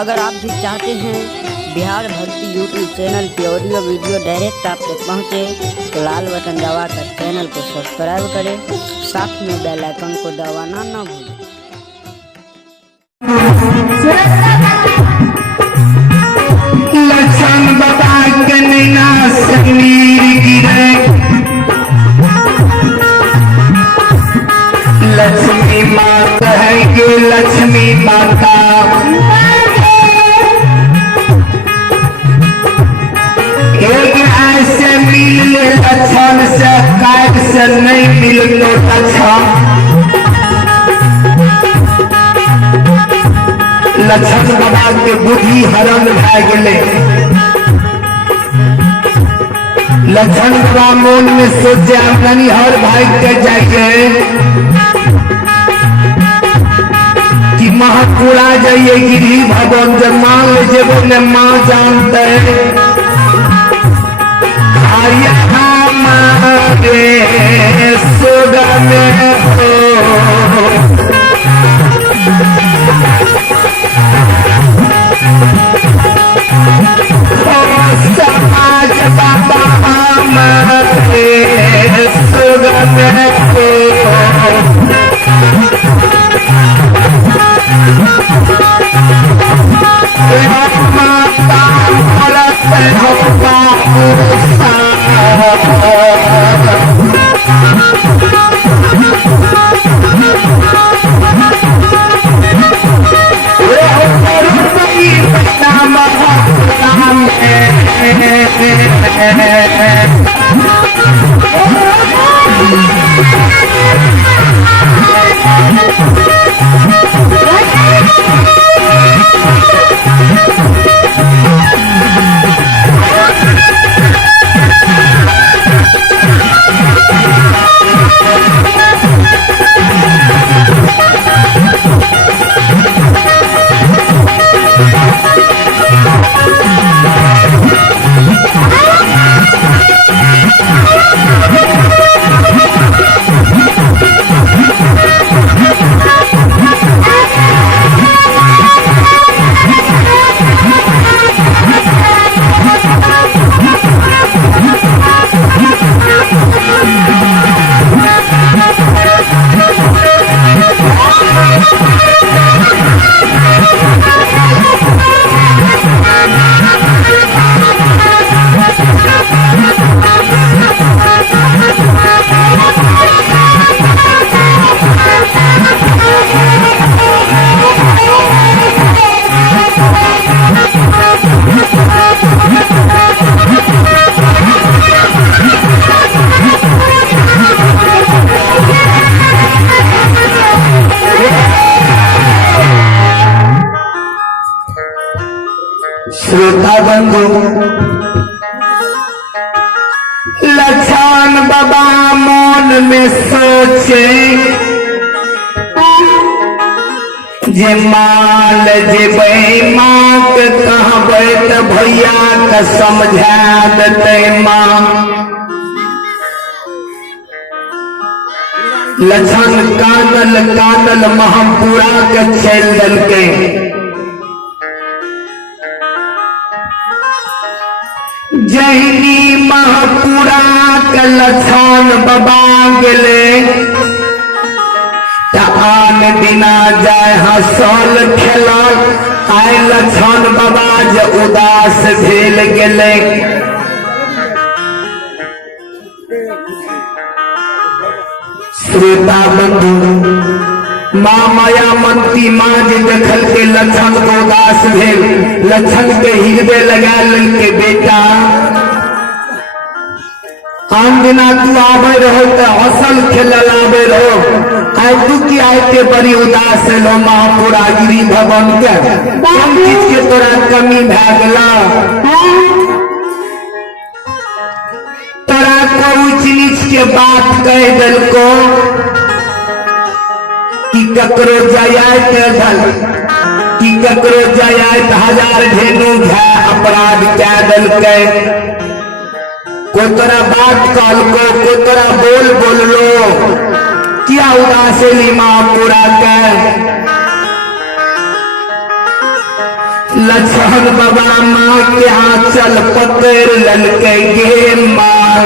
अगर आप भी चाहते हैं बिहार भक्ति यूट्यूब चैनल की ऑडियो वीडियो डायरेक्ट आप तक पहुँचे तो लाल बटन दबाकर चैनल को सब्सक्राइब करें, साथ में बेल आइकन को दबाना ना भूलें। लक्षण बाबा के नैना समीर गिरे, लक्ष्मी माता है कि लक्ष्मी माता एक ऐसे मिल लक्षण से काट से नहीं मिल लो लक्षण बाबा के बुद्धि हरण भए गेले। लक्षण बाबा मन में सोचे अपनी हर भाई के जाइए कि महापुरा जाइए गिरी भगवान जब मान लीजिए बोले माँ जानते हमारे सोगा में हो समाज बाबा हमारे सोगा में हो श्रोता बंधु लक्षण बाबा मन में सोचे जे माल जेबे माँ के कहबे तो भैया के समझा देते माँ। लक्षण कानल कानल महापुरा के चल दल के जहनी महापुरा के लक्षण बाबा गेले आन बिना जाए हसल खेलल आय लक्षण बाबा जे उदास भेल गेले। श्रोता बंधु माँ माया मंत्री माँ जे देखल के लक्षण को उदास भेल, लक्षण के हृदय लगा के बेटा आम दिना तू आवे रहो तो हसल खेलल आवे रहो, आय तू की आय के बड़ी उदास लो महापुरा गिरी भवन के कौन चीज के तोरा कमी भए गेला? तोरा को ऊंच नीच के बात कह दिल को कि ककरो जायत धल कि ककरो जायत हजार धेनु घा अपराध क्या दल के को तोरा बात कल को तोरा बोल लो क्या उदासी माँ पूरा कर लक्ष्मण बाबा माँ के आंचल पकड़ ललके गे माँ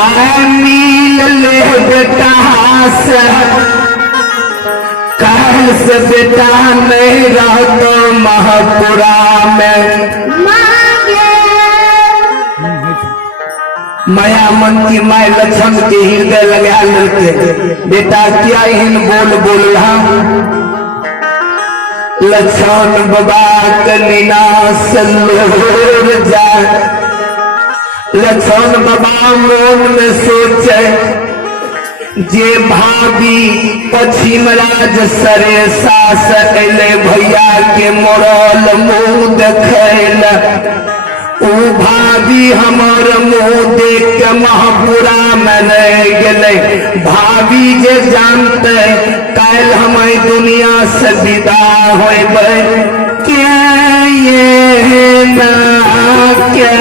आए मिल ले बेटा से कल से बेटा नहीं रहतो महापुरा में माया मन की माय लक्ष्मण के हृदय लगा लेते बेटा क्या इन बोल बोलला लक्ष्मण बाबा कनीना सल्लोर जाए लक्ष्मण बाबा मन में सोचे जे भाभी पश्चिम राज सरे सास अले भैया के मोरल मुंह देखल ऊ भाभी हमर मुंह देख के महापुरा में रह गए भाभी जे जानते कल हम दुनिया से विदा होबे क्या ये ना क्या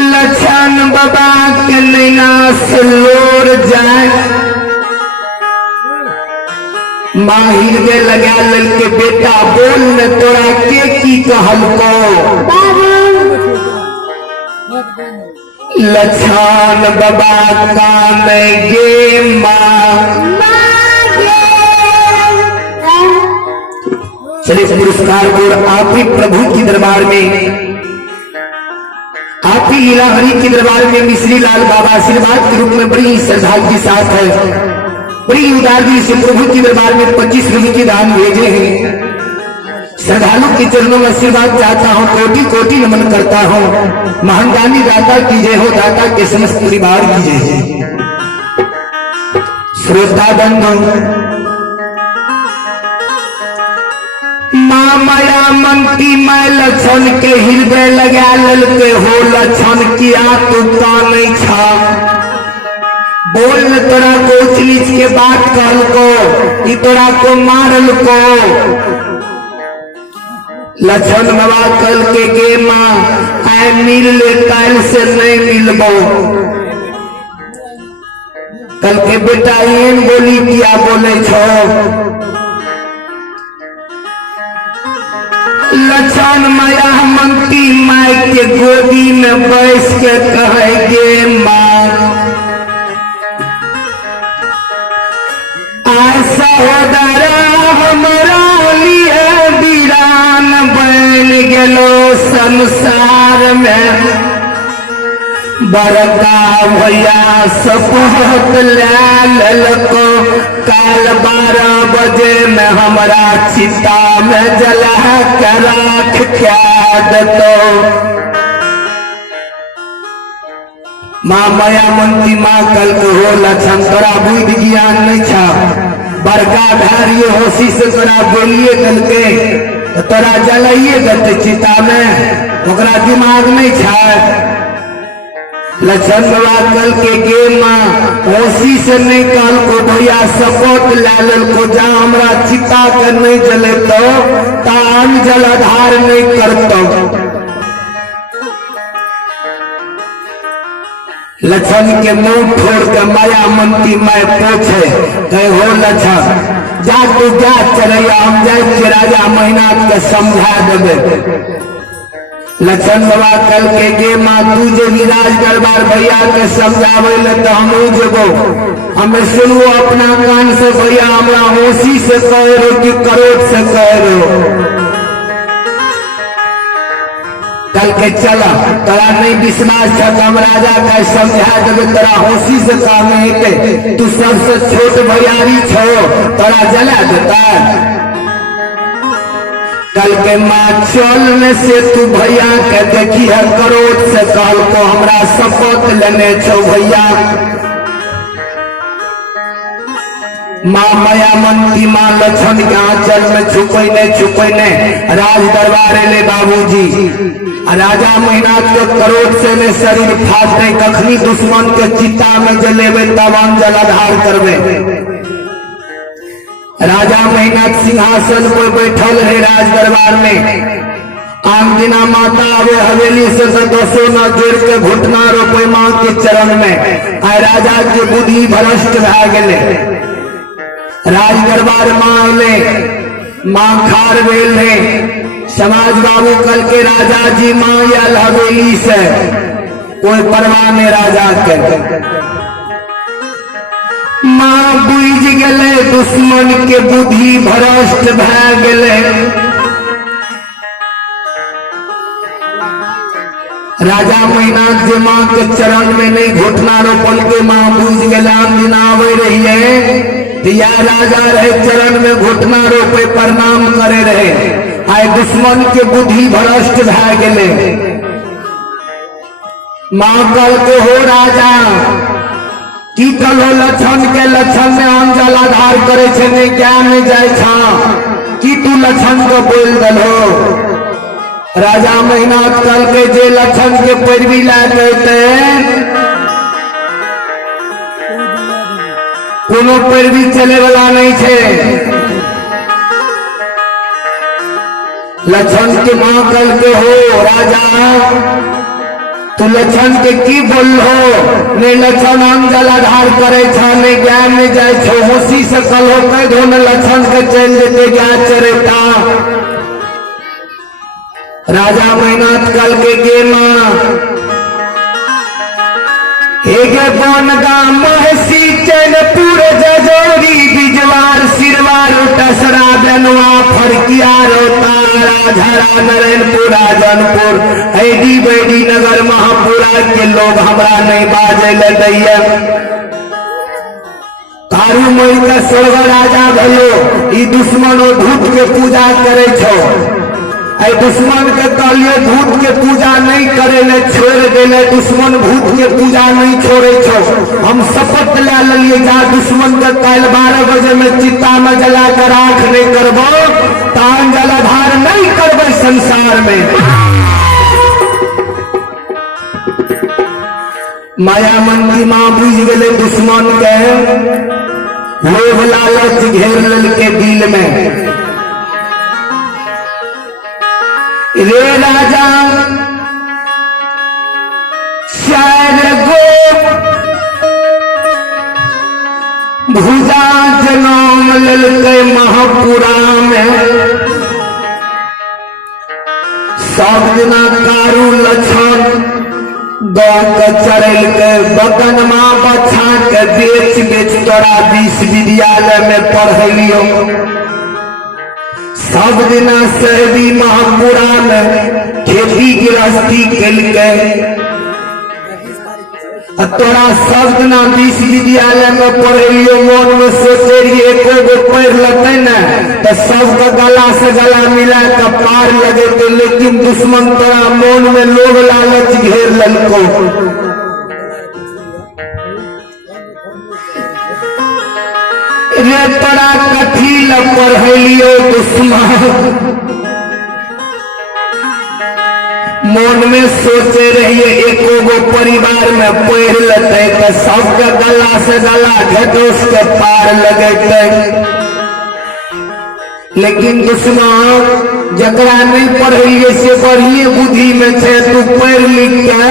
लक्ष्मण बाबा के नैना से लोर जाए माँ हृदय लगा ललके बेटा बोल न तोरा के की कहल को लक्ष्मण बाबा काम गे माँ चलिए पुरस्कार को आप ही प्रभु की दरबार में आप ही इलाहरी के दरबार में मिश्री लाल बाबा आशीर्वाद के रूप में बड़ी श्रद्धा के साथ है बड़ी उदारदी से प्रभु के दरबार में 25 रुपये की दान भेजे हैं। श्रद्धालु के चरणों में आशीर्वाद चाहता हूँ, कोटि कोटि नमन करता हूँ। महानदानी दाता की जय हो, दाता के समस्त परिवार की जय हो। श्रोता बंधु, माँ माया मंती मैं लक्षण के हृदय लगा लल के हो, लक्षण किया तू कान छा बोल न तोरा को ऊंच नीच के बात कहल को, कि तोरा को मारल को। लक्षण बाबा कल के गे माँ आए मिल ले, काल से नहीं मिलबो। कल के बेटा एन बोली किया बोले छो। लक्षण माया मंती माई के गोदी में बैस के कहेगे माँ सहोदर हमरा लिए वीरान बन गेलो संसार में। बड़का भैया सपोत ललको, काल 12 बजे में हमरा चिता में जला के राख क्या दतो। माँ माया मंती माँ कल को हो, लक्षण तोरा बुद्धि ज्ञान नहीं छा। बड़का धारिये होशी से तोरा बोलिए कल के तो तोरा जलाइए गते चिता में, ओकरा दिमाग नहीं छा। लक्षण बाबा कल के गे माँ होशी से नहीं कल को भैया सपोर्ट लाल को, जा हमरा चिता कर नहीं जले तो तान जलाधार नहीं करतो। लक्षण के मुंह छोड़ के माया मंती मैं पूछे कहे हो लक्षण जा तू जा चरैया, हम जाए के राजा महिनाथ के समझा देवे। लक्षण बाबा कल के गे माँ तू जे विराज दरबार भैया के समझावे ले तो हम जेबो, हमें सुनो अपना कान से भैया हमरा होशी से कह रो कि करोड़ से कह रो। कल के चला तोरा नहीं विश्वास था तो हम राजा का समझा देवे, तोरा होशी से काम नहीं के तू सबसे छोट भैयारी छो, तोरा जला देता। कल के माँ चल में से तू भैया के देखी है करोड़ से कल को हमरा शपथ लेने छो भैया। माँ माया मंती माँ लक्षण के आंचल में छुपैने राज दरबार ले बाबूजी। राजा महिनाथ के करोड़ से में शरीर फाटे, कखनी दुश्मन के चिता में जलेबे तब जलाधार करबे। राजा महिनाथ सिंहासन पर बैठल है राज दरबार में। आम दिना माता आवे हवेली से दसो न जोड़ के घुटना रोपे माँ के चरण में। आ राजा के बुद्धि भ्रष्ट भ गए। राज दरबार माँ ले माँ खार बेल है। समाज बाबू कल के राजा जी माँ या हवेली से कोई परवाह नहीं राजा के। माँ बुझ गए दुश्मन के बुद्धि भ्रष्ट भ गए। राजा महिनाथ जी माँ के चरण में नहीं घुटना रोपल के माँ बुझ गए दिन आवे रही है। या राजा रहे चरण में घुटना रोपे प्रणाम करे रहे। आए दुश्मन के बुद्धि भ्रष्ट भ गए। माँ कल को हो राजा की कलो लक्षण के लक्षण में आम जलाधार करे छे नहीं क्या नहीं जाए छा कि तू लक्षण को बोल दलो। राजा महिनाथ कल के जे लक्षण के पैरवी ला कहते कोनो पैरवी चले वाला नहीं छे। लक्षण के माँ कल के हो राजा तू लक्षण के की बोल हो ने लक्षण हम जलाधार करे छा ने ज्ञान में जाए छो होशी से कल हो कह दो न लक्षण के चल देते ज्ञान चरेता। राजा महिनाथ कल के गे माँ हेगे बनगा महसी चैनपुर जजोरी बिजवार सिरवार टसरा बनवा फरकिया रोतारा झरा नरेनपुरा जनपुर हैदी बैदी नगर महापुरा के लोग हमरा नहीं बाजे ले दैया। का दारू मोड़ के स्वर्ग राजा भयो। ई दुश्मन और धूत के पूजा करे छो। ऐ दुश्मन के कहलिए भूत के पूजा नहीं करे ले, छोड़ देले। दुश्मन भूत के पूजा नहीं छोड़े छो। हम शपथ ले लिये जा दुश्मन के कल 12 बजे में चिता में जला कर आंख नहीं करबो, तान जलाधार नहीं करबे संसार में। माया मन की माँ बुझ गए दुश्मन के, लोभ लालच घेर लल के दिल में। रे राजा शायर गो भुजा जनम ललके महापुरा में। सब दिना कारू लछन गौ के चरल के बदन माँ बछा के बेच बेच तोरा विश्वविद्यालय में पढ़लियो। सब दिना शहरी महापुरा में खेती गृहस्थी के तोरा सब दिना विश्वविद्यालय में पढ़लियो। मन में सोचे रहिए एको गो पढ़ लेते न तो सबका गला से गला मिला के पार लगे, लेकिन दुश्मन तोरा मन में लोभ लालच घेर ललको। रे तोरा कथी ल पढ़लियो दुश्मन, मन में सोचे रहिए एको गो परिवार में पढ़ लेते तो सबके गला से गला घटोस के पार लगेते। लेकिन दुश्मन जकरा नहीं पढ़लिए से बढ़िए बुद्धि में छे, तू पढ़ लिख के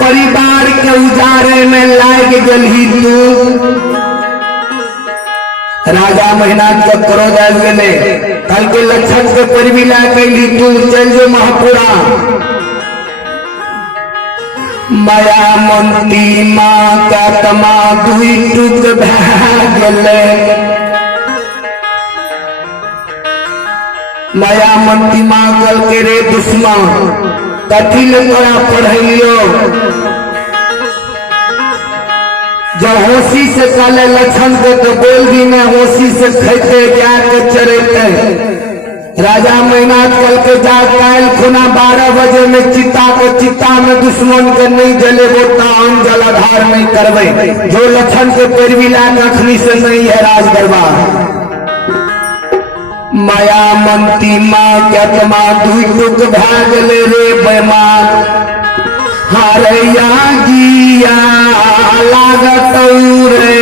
परिवार के उजारे में लाग गई। तू राजा मेहनत के क्रोध आ गए, कल के लक्षण के परिविला कैली। तू चल जो महापुरा। माया मंती माँ का तमा दुई टूक गले। माया मंती माँ कल के रे दुश्मन कथी ले तोरा पढ़लियो। जब होशी से काले लक्षण को तो बोल दी मैं होशी से खेते क्या के चरेते। राजा मेहनाथ कल के जा काल खुना 12 बजे में चिता में दुश्मन के नहीं जलेबो तान जलाधार नहीं करवे। जो लक्षण के पैरविला अखनी से नहीं है राज दरबार। माया मंती माँ क्या तमा दुई टुक भाग ले रे बेमान। हरैया गिया लागत रे।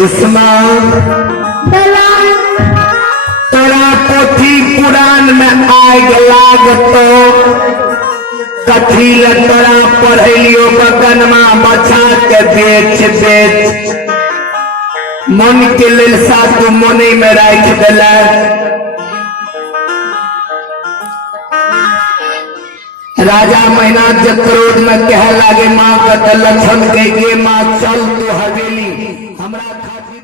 दुश्मन तोरा पोथी पुराण में आग लागतो कथी ल तोरा पढ़लियो बगनमा बचा के बेच बेच मन के लेल साधु मोनी में राख दिला। राजा महिनाथ जब क्रोध में कह लागे माँ का लक्षण के माँ चल तो हवेली हमरा खातिर